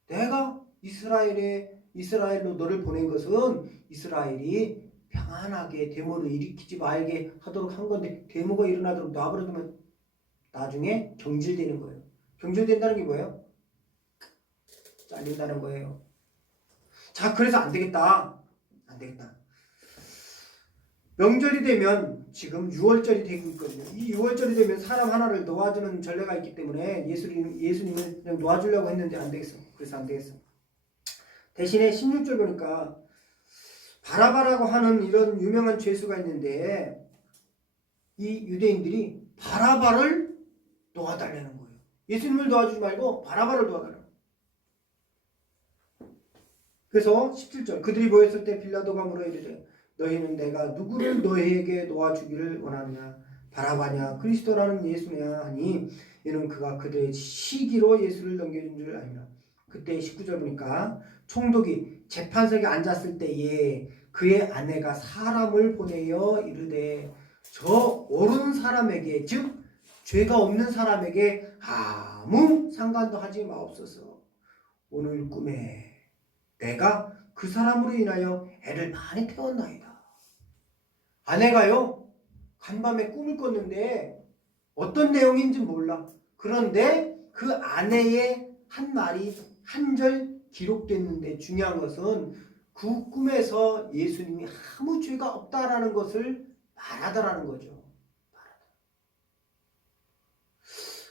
내가 이스라엘로 너를 보낸 것은 이스라엘이 평안하게 데모를 일으키지 말게 하도록 한 건데 데모가 일어나도록 놔버려두면 나중에 경질되는 거예요. 경질된다는 게 뭐예요? 잘린다는 거예요. 자, 그래서 안 되겠다. 명절이 되면 지금 6월절이 되고 있거든요. 이 6월절이 되면 사람 하나를 놓아주는 전례가 있기 때문에 예수님을 그냥 놓아주려고 했는데 안 되겠어. 그래서 안 되겠어. 대신에 16절 보니까 바라바라고 하는 이런 유명한 죄수가 있는데 이 유대인들이 바라바를 놓아달라는 거예요. 예수님을 놓아주지 말고 바라바를 놓아달라는 거예요. 그래서 17절 그들이 모였을 때 빌라도가 물어 이르되 너희는 내가 누구를 너희에게 놓아주기를 원하느냐? 바라바냐 그리스도라는 예수냐 하니 이는 그가 그들의 시기로 예수를 넘겨준 줄 아니라. 그때 19절 보니까 총독이 재판석에 앉았을 때에 그의 아내가 사람을 보내어 이르되 저 옳은 사람에게 즉 죄가 없는 사람에게 아무 상관도 하지 마옵소서. 오늘 꿈에 내가 그 사람으로 인하여 애를 많이 태웠나이다. 아내가요 간밤에 꿈을 꿨는데 어떤 내용인지 몰라. 그런데 그 아내의 한 말이 한 절 기록됐는데 중요한 것은 그 꿈에서 예수님이 아무 죄가 없다라는 것을 말하더라는 거죠.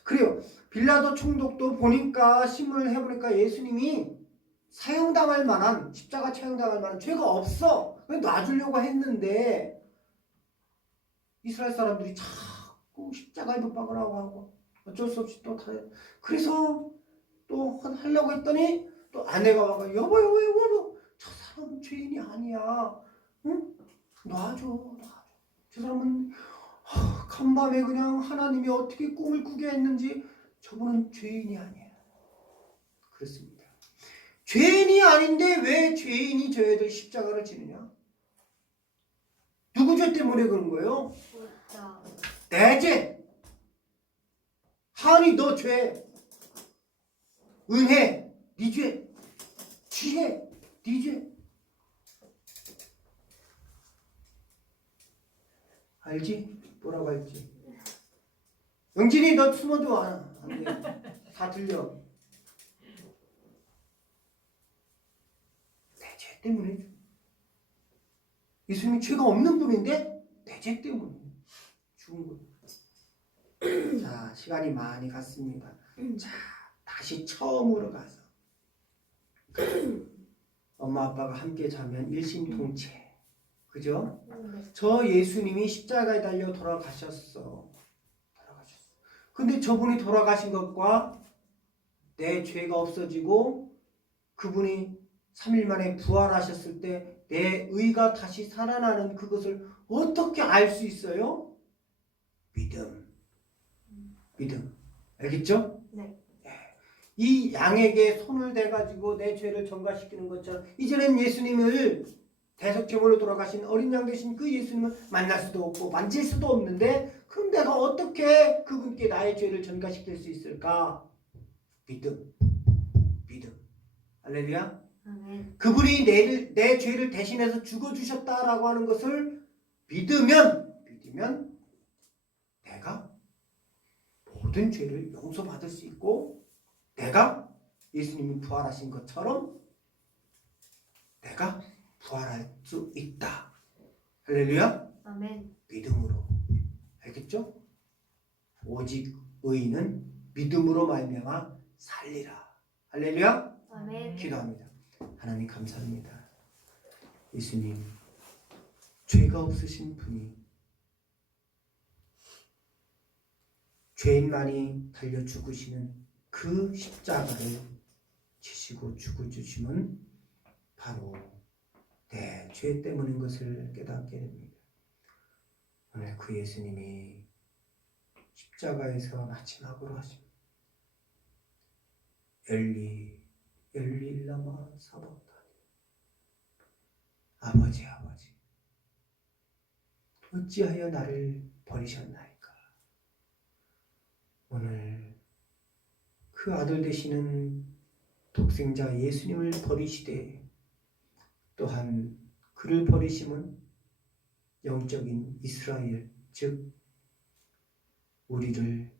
그래요. 빌라도 총독도 보니까 신문을 해보니까 예수님이 사형당할 만한 십자가 처형당할 만한 죄가 없어. 그냥 놔주려고 했는데 이스라엘 사람들이 자꾸 십자가에 못 박으라고 하고 어쩔 수 없이 또 다. 그래서 또 하려고 했더니 또 아내가 와가 여보 저 사람은 죄인이 아니야. 응? 놔줘. 저 사람은 간밤에 그냥 하나님이 어떻게 꿈을 꾸게 했는지 저분은 죄인이 아니야. 그렇습니다. 죄인이 아닌데 왜 죄인이 져야 될 십자가를 지느냐? 누구 죄 때문에 그런 거예요? 맞다. 내 죄. 하은이 너 죄. 은혜 네 죄. 지혜 네 죄. 알지? 뭐라고 할지. 영진이 너 숨어도 안 돼. 다 들려. 내 죄 때문에. 예수님이 죄가 없는 분인데 내 죄 때문에 죽은 거예요. 자, 시간이 많이 갔습니다. 자, 다시 처음으로 가서 엄마 아빠가 함께 자면 일심동체. 그죠? 저 예수님이 십자가에 달려 돌아가셨어. 근데 저분이 돌아가신 것과 내 죄가 없어지고 그분이 3일 만에 부활하셨을 때 내 의가 다시 살아나는 그것을 어떻게 알 수 있어요? 믿음. 알겠죠? 네. 이 양에게 손을 대가지고 내 죄를 전가시키는 것처럼 이제는 예수님을 대속제물로 돌아가신 어린 양 되신 그 예수님을 만날 수도 없고 만질 수도 없는데 그럼 내가 어떻게 그분께 나의 죄를 전가시킬 수 있을까? 믿음. 할렐루야. 아멘. 그분이 내 죄를 대신해서 죽어주셨다라고 하는 것을 믿으면 내가 모든 죄를 용서받을 수 있고 내가 예수님이 부활하신 것처럼 내가 부활할 수 있다. 할렐루야. 아멘. 믿음으로. 알겠죠? 오직 의인은 믿음으로 말미암아 살리라. 할렐루야. 아멘. 기도합니다. 하나님 감사합니다. 예수님 죄가 없으신 분이 죄인만이 달려 죽으시는 그 십자가를 지시고 죽어주심은 바로 내 죄 때문인 것을 깨닫게 됩니다. 오늘 그 예수님이 십자가에서 마지막으로 하신 엘리 라마 사박다니. 아버지 어찌하여 나를 버리셨나이까. 오늘 그 아들 되시는 독생자 예수님을 버리시되 또한 그를 버리심은 영적인 이스라엘 즉 우리를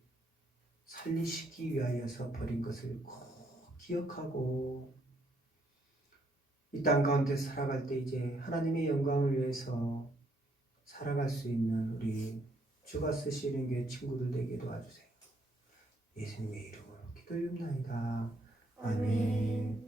살리시기 위하여서 버린 것을 꼭 기억하고 이 땅 가운데 살아갈 때 이제 하나님의 영광을 위해서 살아갈 수 있는 우리 주가 쓰시는 게 친구들 되게 도와주세요. 예수님의 이름으로 기도드립니다. 아멘.